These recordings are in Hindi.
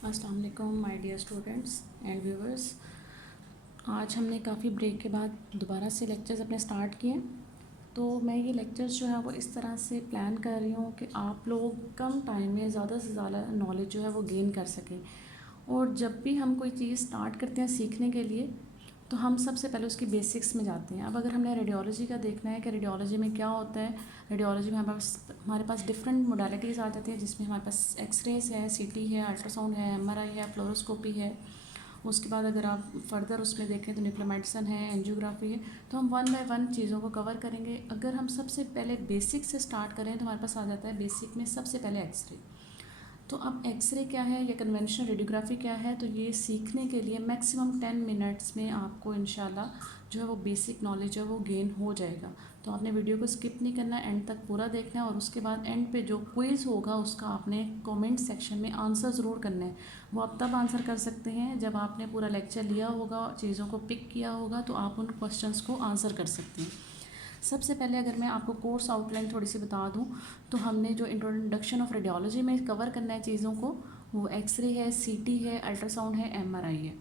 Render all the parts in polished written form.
अस्सलाम वालेकुम my dear students and viewers. आज हमने काफ़ी ब्रेक के बाद दोबारा से लेक्चर्स अपने स्टार्ट किए। तो मैं ये लेक्चर्स जो है वो इस तरह से प्लान कर रही हूँ कि आप लोग कम टाइम में ज़्यादा से ज़्यादा नॉलेज जो है वो गेन कर सकें। और जब भी हम कोई चीज़ स्टार्ट करते हैं सीखने के लिए तो हम सबसे पहले उसकी बेसिक्स में जाते हैं। अब अगर हमने रेडियोलॉजी का देखना है कि रेडियोलॉजी में क्या होता है, रेडियोलॉजी में हमारे पास डिफरेंट मोडालिटीज़ आ जाती हैं, जिसमें हमारे पास एक्सरेज है, सीटी है, अल्ट्रासाउंड है, एमआरआई है, फ्लोरोस्कोपी है। उसके बाद अगर आप फर्दर उसमें देखें तो न्यूक्लियर मेडिसिन है, एंजियोग्राफी है। तो हम वन बाय वन चीज़ों को कवर करेंगे। अगर हम सबसे पहले बेसिक से स्टार्ट करें तो हमारे पास आ जाता है बेसिक में सबसे पहले एक्सरे। तो अब एक्सरे क्या है या कन्वेंशनल रेडियोग्राफी क्या है, तो ये सीखने के लिए मैक्सिमम 10 मिनट्स में आपको इंशाल्लाह जो है वो बेसिक नॉलेज है वो गेन हो जाएगा। तो आपने वीडियो को स्किप नहीं करना, एंड तक पूरा देखना है। और उसके बाद एंड पे जो क्विज़ होगा उसका आपने कमेंट सेक्शन में आंसर ज़रूर करना है। वो आप तब आंसर कर सकते हैं जब आपने पूरा लेक्चर लिया होगा, चीज़ों को पिक किया होगा, तो आप उन क्वेश्चंस को आंसर कर सकते हैं। सबसे पहले अगर मैं आपको कोर्स आउटलाइन थोड़ी सी बता दूं, तो हमने जो इंट्रोडक्शन ऑफ रेडियोलॉजी में कवर करना है चीज़ों को, वो एक्सरे है, सीटी है, अल्ट्रासाउंड है, एमआरआई है।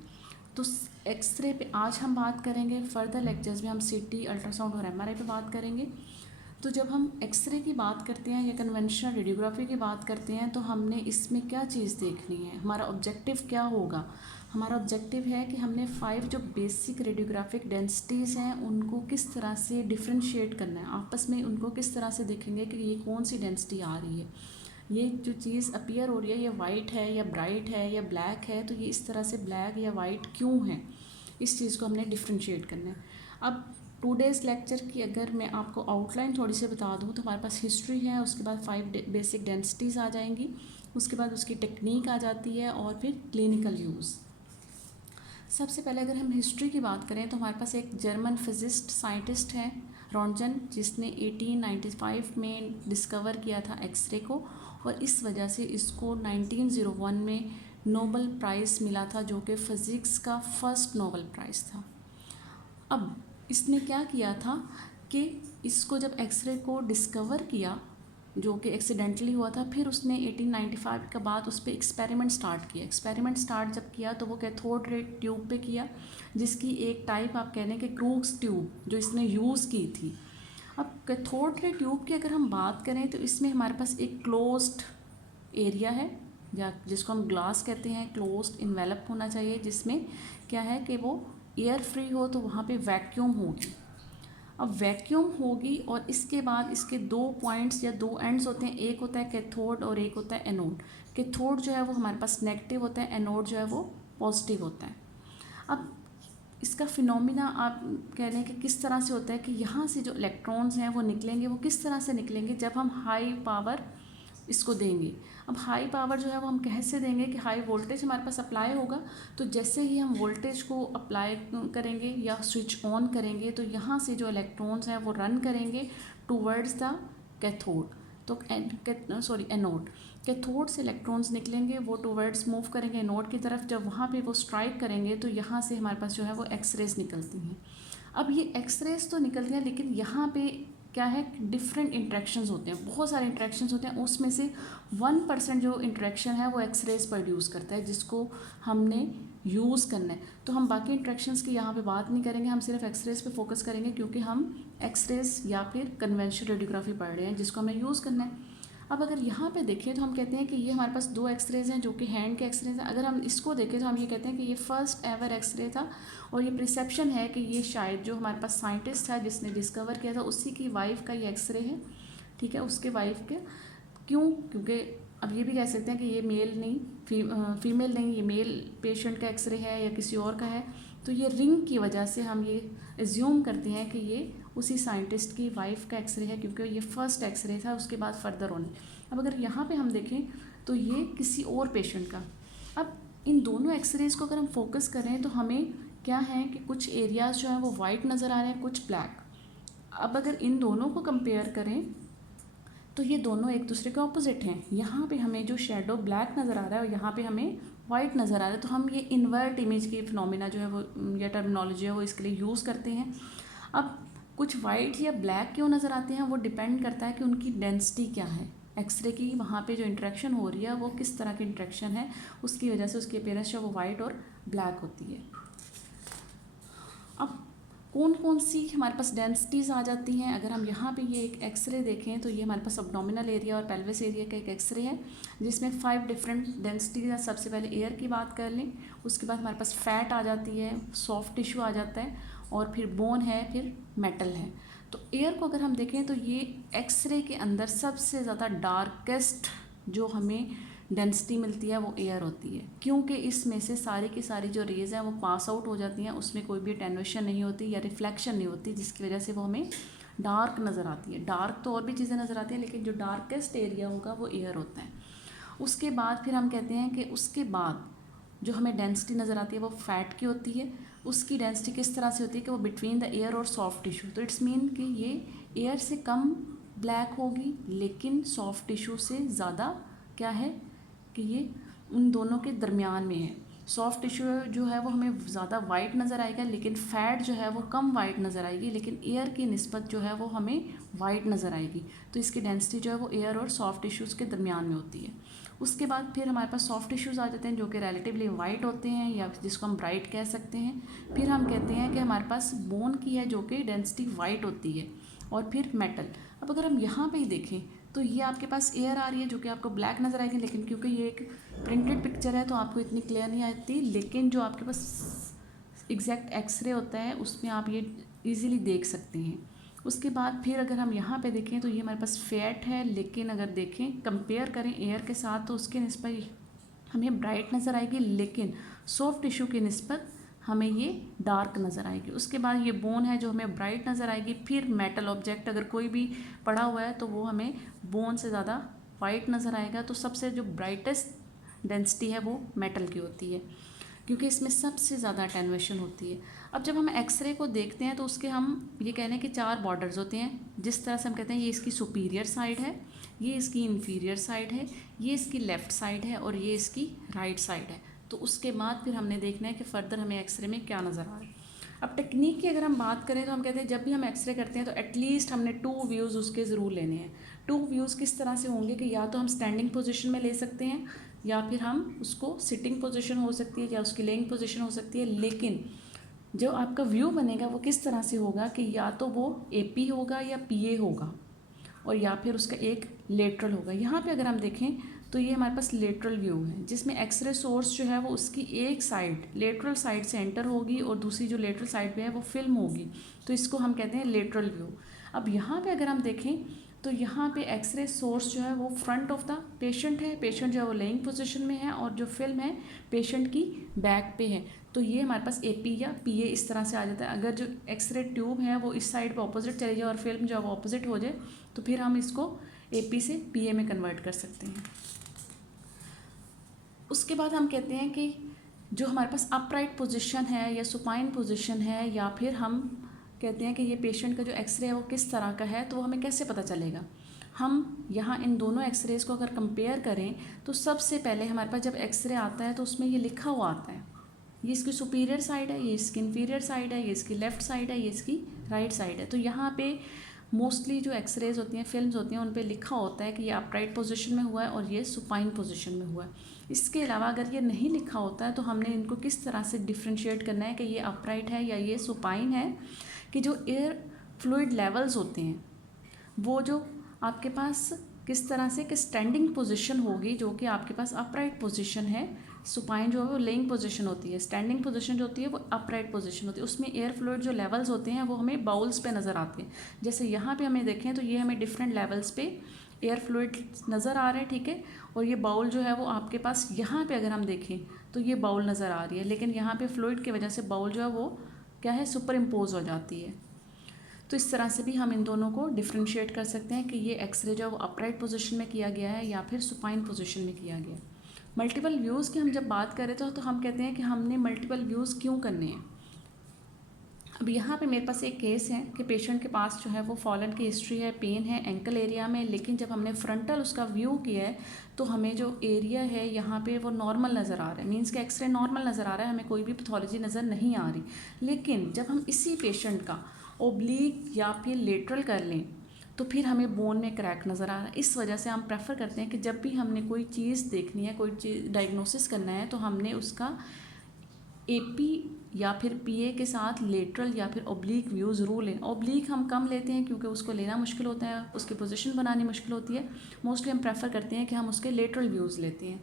तो एक्सरे पे आज हम बात करेंगे, फर्दर लेक्चर्स में हम सीटी, अल्ट्रासाउंड और एमआरआई पे बात करेंगे। तो जब हम एक्सरे की बात करते हैं या कन्वेंशनल रेडियोग्राफी की बात करते हैं तो हमने इसमें क्या चीज़ देखनी है, हमारा ऑब्जेक्टिव क्या होगा। हमारा ऑब्जेक्टिव है कि हमने 5 जो बेसिक रेडियोग्राफिक डेंसिटीज़ हैं उनको किस तरह से डिफ्रेंशिएट करना है, आपस में उनको किस तरह से देखेंगे कि ये कौन सी डेंसिटी आ रही है, ये जो चीज़ अपीयर हो रही है ये वाइट है या ब्राइट है या ब्लैक है, तो ये इस तरह से ब्लैक या वाइट क्यों है, इस चीज़ को हमने डिफ्रेंशिएट करना है। अब 2 डेज़ लेक्चर की अगर मैं आपको आउटलाइन थोड़ी सी बता दूँ, तो हमारे पास हिस्ट्री है, उसके बाद 5 बेसिक डेंसिटीज़ आ जाएंगी, उसके बाद उसकी टेक्निक आ जाती है और फिर क्लिनिकल यूज़। सबसे पहले अगर हम हिस्ट्री की बात करें तो हमारे पास एक जर्मन फिजिस्ट साइंटिस्ट है रॉन्टजन, जिसने 1895 में डिस्कवर किया था एक्सरे को, और इस वजह से इसको 1901 में नोबल प्राइज़ मिला था, जो कि फ़िज़िक्स का फर्स्ट नोबल प्राइज़ था। अब इसने क्या किया था कि इसको जब एक्सरे को डिस्कवर किया, जो कि एक्सीडेंटली हुआ था, फिर उसने 1895 के बाद उस पर एक्सपेरिमेंट स्टार्ट किया। एक्सपेरिमेंट स्टार्ट जब किया तो वो कैथोड रे ट्यूब पे किया, जिसकी एक टाइप आप कह लें कि क्रूक्स ट्यूब जो इसने यूज़ की थी। अब कैथोड रे ट्यूब की अगर हम बात करें तो इसमें हमारे पास एक क्लोज्ड एरिया है, या जिसको हम ग्लास कहते हैं, क्लोज्ड इन्वेलप होना चाहिए, जिसमें क्या है कि वो एयर फ्री हो, तो वहाँ पे वैक्यूम होगी। अब वैक्यूम होगी और इसके बाद इसके 2 पॉइंट्स या 2 एंड्स होते हैं, एक होता है कैथोड और एक होता है एनोड। कैथोड जो है वो हमारे पास नेगेटिव होता है, एनोड जो है वो पॉजिटिव होता है। अब इसका फिनोमिना आप कह लें कि किस तरह से होता है कि यहाँ से जो इलेक्ट्रॉन्स हैं वो निकलेंगे, वो किस तरह से निकलेंगे, जब हम हाई पावर इसको देंगे। अब हाई पावर जो है वो हम कैसे देंगे कि हाई वोल्टेज हमारे पास अप्लाई होगा, तो जैसे ही हम वोल्टेज को अप्लाई करेंगे या स्विच ऑन करेंगे तो यहाँ से जो इलेक्ट्रॉन्स हैं वो रन करेंगे टूवर्ड्स द कैथोड, तो एनोड। कैथोड से इलेक्ट्रॉन्स निकलेंगे, वो टूवर्ड्स मूव करेंगे एनोड की तरफ, जब वहाँ पे वो स्ट्राइक करेंगे तो यहाँ से हमारे पास जो है वो एक्सरेज निकलती हैं। अब ये एक्सरेज तो निकलती हैं, लेकिन यहाँ पे क्या है, डिफरेंट इंट्रैक्शंस होते हैं, बहुत सारे इंट्रैक्शंस होते हैं, उसमें से 1% जो इंट्रैक्शन है वो एक्सरेज प्रोड्यूस करता है, जिसको हमने यूज़ करना है। तो हम बाकी इंट्रैक्शंस की यहाँ पे बात नहीं करेंगे, हम सिर्फ एक्सरेज पे फोकस करेंगे, क्योंकि हम एक्सरेज या फिर कन्वेंशनल रेडियोग्राफी पढ़ रहे हैं जिसको हमें यूज़ करना है। अब अगर यहाँ पे देखें तो हम कहते हैं कि ये हमारे पास 2 एक्सरेज हैं जो कि हैंड के एक्सरेज हैं। अगर हम इसको देखें तो हम ये कहते हैं कि ये फर्स्ट एवर एक्सरे था, और ये प्रिसेप्शन है कि ये शायद जो हमारे पास साइंटिस्ट है जिसने डिस्कवर किया था उसी की वाइफ का ये एक्सरे है, ठीक है, उसके वाइफ के। क्यों? क्योंकि अब ये भी कह सकते हैं कि ये मेल नहीं, फीमेल नहीं, ये मेल पेशेंट का एक्सरे है या किसी और का है, तो ये रिंग की वजह से हम ये एज्यूम करते हैं कि ये उसी साइंटिस्ट की वाइफ का एक्सरे है, क्योंकि ये फर्स्ट एक्सरे था, उसके बाद फर्दर होने। अब अगर यहाँ पे हम देखें तो ये किसी और पेशेंट का। अब इन दोनों एक्सरेज को अगर हम फोकस करें तो हमें क्या है कि कुछ एरियाज जो हैं वो वाइट नज़र आ रहे हैं, कुछ ब्लैक। अब अगर इन दोनों को कंपेयर करें तो ये दोनों एक दूसरे के ऑपोजिट हैं। यहाँ पे हमें जो शेडो ब्लैक नज़र आ रहा है और यहाँ पे हमें वाइट नज़र आ रहा है, तो हम ये इन्वर्ट इमेज की फिनोमिना जो है वो या टर्मिनोलॉजी है वो इसके लिए यूज़ करते हैं। अब कुछ वाइट या ब्लैक क्यों नज़र आते हैं, वो डिपेंड करता है कि उनकी डेंसिटी क्या है, एक्सरे की वहाँ पे जो इंटरेक्शन हो रही है वो किस तरह की इंटरेक्शन है, उसकी वजह से उसकी अपीयरेंस जो वो वाइट और ब्लैक होती है। अब कौन कौन सी हमारे पास डेंसिटीज़ आ जाती हैं, अगर हम यहाँ पे ये एक एक्सरे देखें तो ये हमारे पास अब्डोमिनल एरिया और पेल्विस एरिया का एक एक्सरे है जिसमें 5 डिफरेंट डेंसिटीज है। सबसे पहले एयर की बात कर लें, उसके बाद हमारे पास फैट आ जाती है, सॉफ्ट टिश्यू आ जाता है, और फिर बोन है, फिर मेटल है। तो एयर को अगर हम देखें तो ये एक्सरे के अंदर सबसे ज़्यादा डार्केस्ट जो हमें डेंसिटी मिलती है वो एयर होती है, क्योंकि इसमें से सारी की सारी जो रेज़ हैं वो पास आउट हो जाती हैं, उसमें कोई भी अटेन्यूएशन नहीं होती या रिफ्लेक्शन नहीं होती, जिसकी वजह से वो हमें डार्क नज़र आती है। डार्क तो और भी चीज़ें नज़र आती हैं, लेकिन जो डार्केस्ट एरिया होगा वो एयर होता है। उसके बाद फिर हम कहते हैं कि उसके बाद जो हमें डेंसिटी नज़र आती है वो फैट की होती है। उसकी डेंसिटी किस तरह से होती है कि वो बिटवीन द एयर और सॉफ्ट टिश्यू, तो इट्स मीन कि ये एयर से कम ब्लैक होगी लेकिन सॉफ्ट टिश्यू से ज़्यादा क्या है कि ये उन दोनों के दरमियान में है। सॉफ्ट टिश्यू जो है वो हमें ज़्यादा वाइट नज़र आएगा, लेकिन फैट जो है वो कम वाइट नज़र आएगी, लेकिन एयर की निस्बत जो है वो हमें वाइट नज़र आएगी। तो इसकी डेंसिटी जो है वो एयर और सॉफ्ट टिश्यूज़ के दरमियान में होती है। उसके बाद फिर हमारे पास सॉफ्ट टिश्यूज़ आ जाते हैं जो कि रिलेटिवली वाइट होते हैं या जिसको हम ब्राइट कह सकते हैं। फिर हम कहते हैं कि हमारे पास बोन की है जो कि डेंसिटी वाइट होती है, और फिर मेटल। अब अगर हम यहाँ पे ही देखें तो ये आपके पास एयर आ रही है जो कि आपको ब्लैक नज़र आएगी, लेकिन क्योंकि ये एक प्रिंटेड पिक्चर है तो आपको इतनी क्लियर नहीं आती, लेकिन जो आपके पास एग्जैक्ट एक्सरे होता है उसमें आप ये इजीली देख सकते हैं। उसके बाद फिर अगर हम यहाँ पे देखें तो ये हमारे पास फैट है, लेकिन अगर देखें कंपेयर करें एयर के साथ तो उसके निस्बत हमें ब्राइट नज़र आएगी, लेकिन सॉफ्ट टिश्यू की निस्बत हमें ये डार्क नज़र आएगी। उसके बाद ये बोन है जो हमें ब्राइट नज़र आएगी। फिर मेटल ऑब्जेक्ट अगर कोई भी पड़ा हुआ है तो वो हमें बोन से ज़्यादा वाइट नज़र आएगा। तो सबसे जो ब्राइटेस्ट डेंसिटी है वो मेटल की होती है, क्योंकि इसमें सबसे ज़्यादा अटेन्यूएशन होती है। अब जब हम एक्सरे को देखते हैं तो उसके हम ये कह रहे हैं कि 4 बॉर्डर्स होते हैं। जिस तरह से हम कहते हैं ये इसकी सुपीरियर साइड है, ये इसकी इन्फीरियर साइड है, ये इसकी लेफ़्ट साइड है, और ये इसकी राइट साइड है। तो उसके बाद फिर हमने देखना है कि फ़र्दर हमें एक्सरे में क्या नज़र आ रहा है। अब टेक्निक की अगर हम बात करें तो हम कहते हैं जब भी हम एक्सरे करते हैं तो एटलीस्ट हमने 2 व्यूज़ उसके ज़रूर लेने हैं। 2 व्यूज़ किस तरह से होंगे कि या तो हम स्टैंडिंग पोजीशन में ले सकते हैं, या फिर हम उसको सिटिंग पोजीशन हो सकती है, या उसकी लेइंग पोजीशन हो सकती है। लेकिन जो आपका व्यू बनेगा वो किस तरह से होगा कि या तो वो एपी होगा या पीए होगा, और या फिर उसका एक लेटरल होगा। यहाँ पे अगर हम देखें तो ये हमारे पास लेटरल व्यू है, जिसमें एक्सरे सोर्स जो है वो उसकी एक साइड लेटरल साइड से एंटर होगी और दूसरी जो लेटरल साइड पे है वो फिल्म होगी, तो इसको हम कहते हैं लेटरल व्यू। अब यहाँ पे अगर हम देखें तो यहाँ पे एक्सरे सोर्स जो है वो फ्रंट ऑफ द पेशेंट है, पेशेंट जो है वो लेइंग पोजीशन में है, और जो फिल्म है पेशेंट की बैक पे है। तो ये हमारे पास एपी या पीए इस तरह से आ जाता है। अगर जो एक्सरे ट्यूब है वो इस साइड पे ऑपोजिट चली जाए और फिल्म जो है वो ऑपोजिट हो जाए तो फिर हम इसको एपी से पीए में कन्वर्ट कर सकते हैं। उसके बाद हम कहते हैं कि जो हमारे पास अपराइट पोजीशन है या सुपाइन पोजीशन है, या फिर हम कहते हैं कि ये पेशेंट का जो एक्सरे है वो किस तरह का है, तो वो हमें कैसे पता चलेगा। हम यहाँ इन दोनों एक्सरेज को अगर कंपेयर करें तो सबसे पहले हमारे पास जब एक्सरे आता है तो उसमें ये लिखा हुआ आता है, ये इसकी सुपीरियर साइड है, ये इसकी इन्फीरियर साइड है, ये इसकी लेफ़्ट साइड है, ये इसकी राइट साइड है। तो यहाँ पे मोस्टली जो एक्सरेज होती हैं, फिल्म्स होती हैं, उन पे लिखा होता है कि ये अपराइट पोजीशन में हुआ है और ये सुपाइन पोजीशन में हुआ है। इसके अलावा अगर ये नहीं लिखा होता है तो हमने इनको किस तरह से डिफ्रेंशिएट करना है कि ये अपराइट है या ये सुपाइन है, कि जो एयर फ्लूइड लेवल्स होते हैं वो जो आपके पास किस तरह से कि स्टैंडिंग पोजीशन होगी, जो कि आपके पास अपराइट पोजीशन है। सुपाइन जो है वो लेइंग पोजीशन होती है, स्टैंडिंग पोजीशन जो होती है वो अपराइट पोजीशन होती है। उसमें एयर फ्लूइड जो लेवल्स होते हैं वो हमें बाउल्स पे नज़र आते हैं। जैसे यहाँ पे हमें देखें तो ये हमें डिफरेंट लेवल्स पे एयर फ्लूइड नज़र आ रहे हैं, ठीक है। और ये बाउल जो है वो आपके पास यहाँ पे अगर हम देखें तो ये बाउल नज़र आ रही है, लेकिन यहाँ पे फ्लूइड की वजह से बाउल जो है वो क्या है, सुपर इम्पोज हो जाती है। तो इस तरह से भी हम इन दोनों को डिफ्रेंशिएट कर सकते हैं कि ये एक्सरे जो है वो अपराइट पोजीशन में किया गया है या फिर सुपाइन पोजीशन में किया गया। मल्टीपल व्यूज़ की हम जब बात करें तो हम कहते हैं कि हमने मल्टीपल व्यूज़ क्यों करने हैं। अब यहाँ पे मेरे पास एक केस है कि पेशेंट के पास जो है वो फॉलन की हिस्ट्री है, पेन है एंकल एरिया में, लेकिन जब हमने फ्रंटल उसका व्यू किया है तो हमें जो एरिया है यहाँ पे वो नॉर्मल नज़र आ रहा है, मींस कि एक्सरे नॉर्मल नज़र आ रहा है, हमें कोई भी पैथोलॉजी नज़र नहीं आ रही। लेकिन जब हम इसी पेशेंट का ओब्लीक या फिर लेटरल कर लें तो फिर हमें बोन में क्रैक नज़र आ रहा है। इस वजह से हम प्रेफर करते हैं कि जब भी हमने कोई चीज़ देखनी है, कोई चीज़ डायग्नोसिस करना है, तो हमने उसका एपी या फिर पीए के साथ लेटरल या फिर ओब्लीक व्यू ज़रूर लें। ओब्लीक हम कम लेते हैं क्योंकि उसको लेना मुश्किल होता है, उसकी पोजीशन बनानी मुश्किल होती है। मोस्टली हम प्रेफर करते हैं कि हम उसके लेटरल व्यूज़ लेते हैं।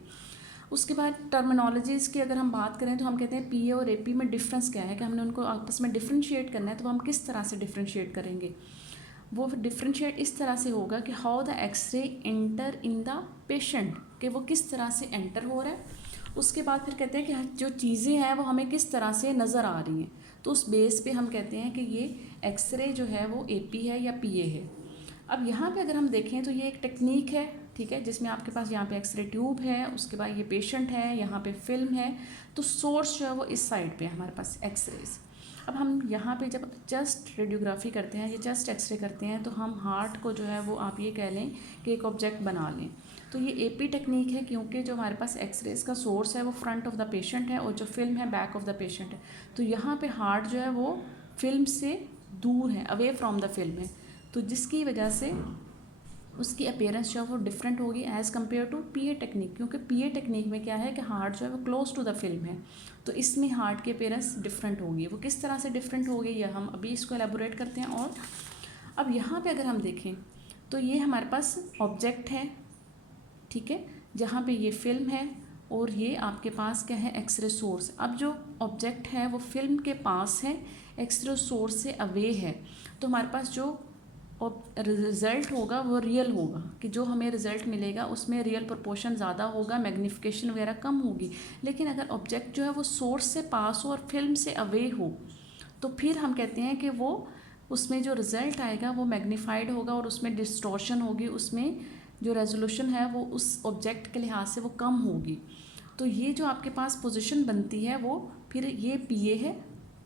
उसके बाद टर्मिनोलॉजीज़ की अगर हम बात करें तो हम कहते हैं पीए और एपी में डिफरेंस क्या है, कि हमने उनको आपस में डिफ्रेंशिएट करना है। तो हम किस तरह से डिफ्रेंशिएट करेंगे? वो डिफ्रेंशिएट इस तरह से होगा कि how the x-ray enter in the patient, कि वो किस तरह से एंटर हो रहा है। उसके बाद फिर कहते हैं कि जो चीज़ें हैं वो हमें किस तरह से नज़र आ रही हैं। तो उस बेस पे हम कहते हैं कि ये एक्सरे जो है वो एपी है या पीए है। अब यहाँ पे अगर हम देखें तो ये एक टेक्निक है, ठीक है, जिसमें आपके पास यहाँ पे एक्सरे ट्यूब है, उसके बाद ये पेशेंट है, यहाँ पे फिल्म है। तो सोर्स जो है वो इस साइड पे है हमारे पास एक्सरेज। अब हम यहाँ पे जब चेस्ट रेडियोग्राफी करते हैं या चेस्ट एक्सरे करते हैं तो हम हार्ट को जो है वो आप ये कह लें कि एक ऑब्जेक्ट बना लें। तो ये एपी टेक्निक है क्योंकि जो हमारे पास एक्सरेज का सोर्स है वो फ्रंट ऑफ द पेशेंट है और जो फिल्म है बैक ऑफ द पेशेंट है। तो यहाँ पे हार्ट जो है वो फिल्म से दूर है, अवे फ्रॉम द फिल्म है। तो जिसकी वजह से उसकी अपीयरेंस जो है वो डिफरेंट होगी as compare to PA technique, क्योंकि पीए टेक्निक में क्या है कि हार्ट जो है वो क्लोज टू द फिल्म है। तो इसमें हार्ट की अपीयरेंस डिफरेंट होगी। वो किस तरह से डिफरेंट होगी यह हम अभी इसको एलेबोरेट करते हैं। और अब यहाँ पे अगर हम देखें तो ये हमारे पास ऑब्जेक्ट है, ठीक है, जहाँ पे ये फिल्म है और ये आपके पास क्या है, एक्सरे सोर्स। अब जो ऑब्जेक्ट है वो फिल्म के पास है, एक्सरे सोर्स से अवे है। तो हमारे पास जो रिज़ल्ट होगा वो रियल होगा, कि जो हमें रिज़ल्ट मिलेगा उसमें रियल प्रोपोर्शन ज़्यादा होगा, मैग्नीफिकेशन वगैरह कम होगी। लेकिन अगर ऑब्जेक्ट जो है वो सोर्स से पास हो और फिल्म से अवे हो तो फिर हम कहते हैं कि वो उसमें जो रिज़ल्ट आएगा वो मैग्नीफाइड होगा और उसमें डिस्टॉर्शन होगी, उसमें जो रेजोल्यूशन है वो उस ऑब्जेक्ट के लिहाज से वो कम होगी। तो ये जो आपके पास पोजीशन बनती है वो फिर ये पीए है।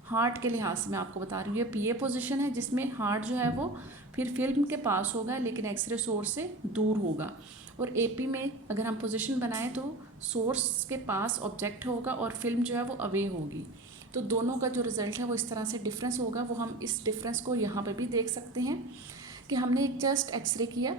हार्ट के लिहाज से मैं आपको बता रही हूँ ये पीए पोजीशन है, जिसमें हार्ट जो है वो फिर फिल्म के पास होगा लेकिन एक्सरे सोर्स से दूर होगा। और एपी में अगर हम पोजीशन बनाएं तो सोर्स के पास ऑब्जेक्ट होगा और फिल्म जो है वो अवे होगी। तो दोनों का जो रिज़ल्ट है वो इस तरह से डिफरेंस होगा। वो हम इस डिफरेंस को यहाँ पर भी देख सकते हैं कि हमने एक चेस्ट एक्सरे किया।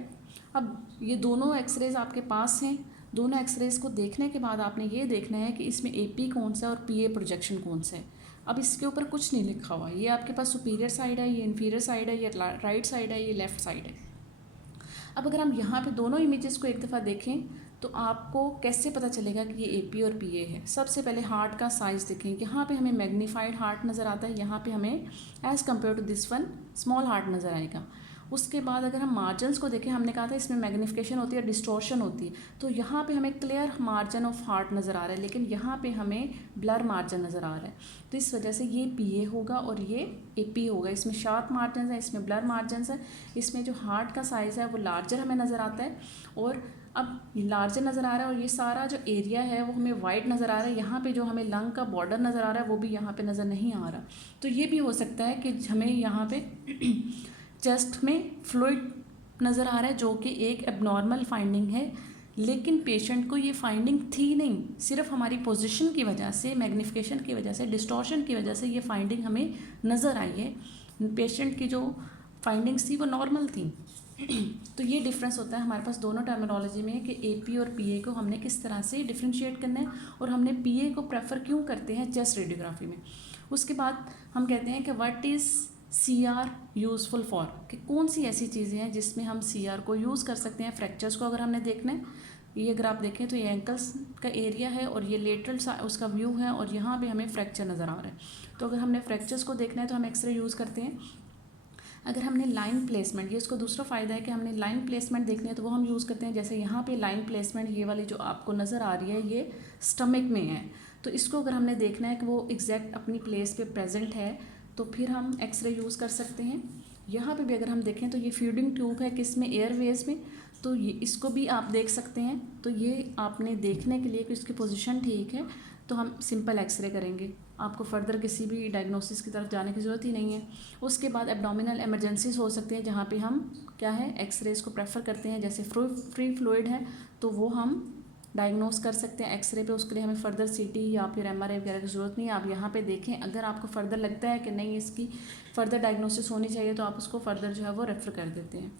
अब ये दोनों एक्सरेज आपके पास हैं। दोनों एक्सरेज को देखने के बाद आपने ये देखना है कि इसमें एपी कौन सा है और पीए प्रोजेक्शन कौन सा है। अब इसके ऊपर कुछ नहीं लिखा हुआ, ये आपके पास सुपीरियर साइड है, ये इन्फीरियर साइड है, ये राइट साइड है, ये लेफ़्ट साइड है। अब अगर हम यहाँ पे दोनों इमेजेस को एक दफ़ा देखें तो आपको कैसे पता चलेगा कि ये एपी और पीए है। सबसे पहले हार्ट का साइज़ देखें, यहाँ पे हमें मैग्नीफाइड हार्ट नज़र आता है, यहाँ पे हमें as compare to this one small heart नज़र आएगा। उसके बाद अगर हम मार्जिनस को देखें, हमने कहा था इसमें मैग्नीफिकेशन होती है, डिस्टॉर्शन होती है। तो यहाँ पे हमें क्लियर मार्जिन ऑफ हार्ट नज़र आ रहा है लेकिन यहाँ पे हमें ब्लर मार्जिन नज़र आ रहा है। तो इस वजह से ये पीए होगा और ये एपी होगा। इसमें शार्प मार्जिन है, इसमें ब्लर मार्जिन है। इसमें जो हार्ट का साइज़ है वो लार्जर हमें नज़र आता है और अब लार्जर नज़र आ रहा है और ये सारा जो एरिया है वो हमें वाइट नज़र आ रहा है। यहाँ पे जो हमें लंग का बॉर्डर नज़र आ रहा है वो भी यहाँ पे नज़र नहीं आ रहा। तो ये भी हो सकता है कि हमें यहाँ पे चेस्ट में फ्लूइड नज़र आ रहा है जो कि एक एबनॉर्मल फाइंडिंग है, लेकिन पेशेंट को ये फाइंडिंग थी नहीं, सिर्फ हमारी पोजीशन की वजह से, मैग्नीफिकेशन की वजह से, डिस्टॉर्शन की वजह से ये फाइंडिंग हमें नज़र आई है। पेशेंट की जो फाइंडिंग्स थी वो नॉर्मल थी। तो ये डिफरेंस होता है हमारे पास दोनों टर्मिनोलॉजी में कि एपी और पीए को हमने किस तरह से डिफ्रेंशिएट करना है और हमने पीए को प्रेफर क्यों करते हैं चेस्ट रेडियोग्राफी में। उसके बाद हम कहते हैं कि what is CR useful for, कि कौन सी ऐसी चीज़ें हैं जिसमें हम CR को यूज़ कर सकते हैं। फ्रैक्चर्स को अगर हमने देखना है, ये अगर आप देखें तो ये एंकल्स का एरिया है और ये लेटरल उसका व्यू है और यहाँ पे हमें फ्रैक्चर नज़र आ रहा है। तो अगर हमने फ्रैक्चर्स को देखना है तो हम एक्सरे यूज़ करते हैं। अगर हमने लाइन प्लेसमेंट, ये इसको दूसरा फ़ायदा है कि हमने लाइन प्लेसमेंट देखनी है तो वो हम यूज़ करते हैं। जैसे यहाँ पे लाइन प्लेसमेंट ये वाली जो आपको नज़र आ रही है ये स्टमक में है, तो इसको अगर हमने देखना है कि वो एग्जैक्ट अपनी प्लेस पे प्रेजेंट है तो फिर हम एक्सरे यूज़ कर सकते हैं। यहाँ पे भी अगर हम देखें तो ये फीडिंग ट्यूब है किस में, एयरवेज में, तो ये इसको भी आप देख सकते हैं। तो ये आपने देखने के लिए कि इसकी पोजीशन ठीक है तो हम सिंपल एक्सरे करेंगे, आपको फर्दर किसी भी डायग्नोसिस की तरफ जाने की ज़रूरत ही नहीं है। उसके बाद एब्डोमिनल इमरजेंसीज हो सकते हैं जहाँ पे हम क्या है एक्सरेज को प्रेफर करते हैं, जैसे फ्री फ्लूइड है तो वो हम डायग्नोस कर सकते हैं एक्सरे पे। उसके लिए हमें फर्दर सीटी या फिर एमआरआई वगैरह की ज़रूरत नहीं है। आप यहाँ पे देखें, अगर आपको फर्दर लगता है कि नहीं इसकी फ़र्दर डायग्नोसिस होनी चाहिए तो आप उसको फर्दर जो है वो रेफ़र कर देते हैं।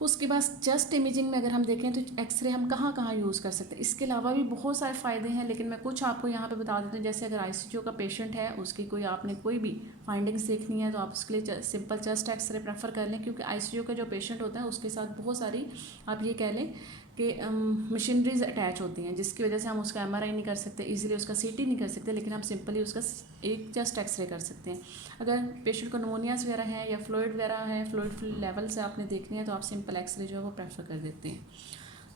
उसके बाद चेस्ट इमेजिंग में अगर हम देखें तो एक्सरे हम कहाँ कहाँ यूज़ कर सकते हैं। इसके अलावा भी बहुत सारे फ़ायदे हैं, लेकिन मैं कुछ आपको यहाँ पे बता देती हूँ। जैसे अगर आईसीयू का पेशेंट है, उसकी आपने कोई भी फाइंडिंग्स देखनी है तो आप उसके लिए सिंपल चेस्ट एक्सरे प्रेफर कर लें, क्योंकि आईसीयू का जो पेशेंट होता है उसके साथ बहुत सारी आप ये कह लें कि मशीनरीज अटैच होती हैं, जिसकी वजह से हम उसका एमआरआई नहीं कर सकते, इजीली उसका सीटी नहीं कर सकते, लेकिन हम सिंपली उसका एक चेस्ट एक्सरे कर सकते हैं। अगर पेशेंट को नमोनियाज वगैरह हैं या फ्लूइड वगैरह है, फ्लूइड लेवल से आपने देखनी है तो आप सिंपल एक्सरे जो है वो प्रेफर कर देते हैं।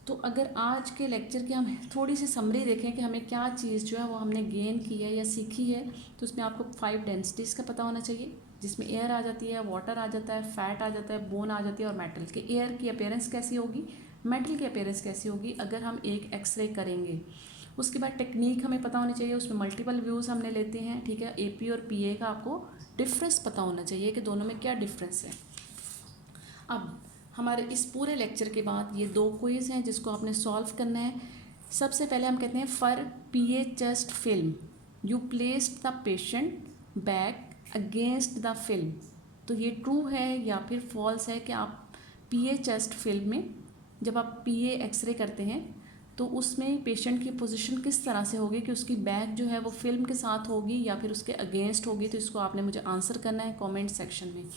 तो अगर आज के लेक्चर की हम थोड़ी सी समरी देखें कि हमें क्या चीज़ जो है वो हमने गेन की है या सीखी है, तो उसमें आपको 5 डेंसिटीज़ का पता होना चाहिए, जिसमें एयर आ जाती है, वाटर आ जाता है, फैट आ जाता है, बोन आ जाती है और मेटल के। एयर की अपीयरेंस कैसी होगी, मेटल की अपीयरेंस कैसी होगी अगर हम एक एक्सरे करेंगे। उसके बाद टेक्निक हमें पता होनी चाहिए, उसमें मल्टीपल व्यूज़ हमने लेते हैं, ठीक है। एपी और पीए का आपको डिफरेंस पता होना चाहिए कि दोनों में क्या डिफरेंस है। अब हमारे इस पूरे लेक्चर के बाद ये 2 क्विज़ हैं जिसको आपने सॉल्व करना है। सबसे पहले हम कहते हैं for PA chest film you placed the patient back against the film. तो ये ट्रू है या फिर फॉल्स है कि आप पीए चेस्ट फिल्म में जब आप पीए एक्सरे करते हैं तो उसमें पेशेंट की पोजीशन किस तरह से होगी कि उसकी बैक जो है वो फिल्म के साथ होगी या फिर उसके अगेंस्ट होगी। तो इसको आपने मुझे आंसर करना है कमेंट सेक्शन में।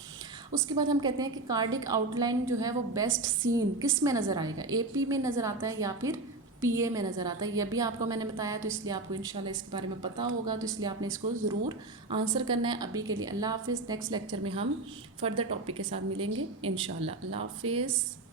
उसके बाद हम कहते हैं कि कार्डिक आउटलाइन जो है वो बेस्ट सीन किस में नज़र आएगा, एपी में नज़र आता है या फिर पीए में नज़र आता है। यह भी आपको मैंने बताया, तो इसलिए आपको इंशाल्लाह इसके बारे में पता होगा, तो इसलिए आपने इसको ज़रूर आंसर करना है। अभी के लिए अल्लाह हाफिज़। नेक्स्ट लेक्चर में हम फर्दर टॉपिक के साथ मिलेंगे इंशाल्लाह। अल्लाह हाफिज़।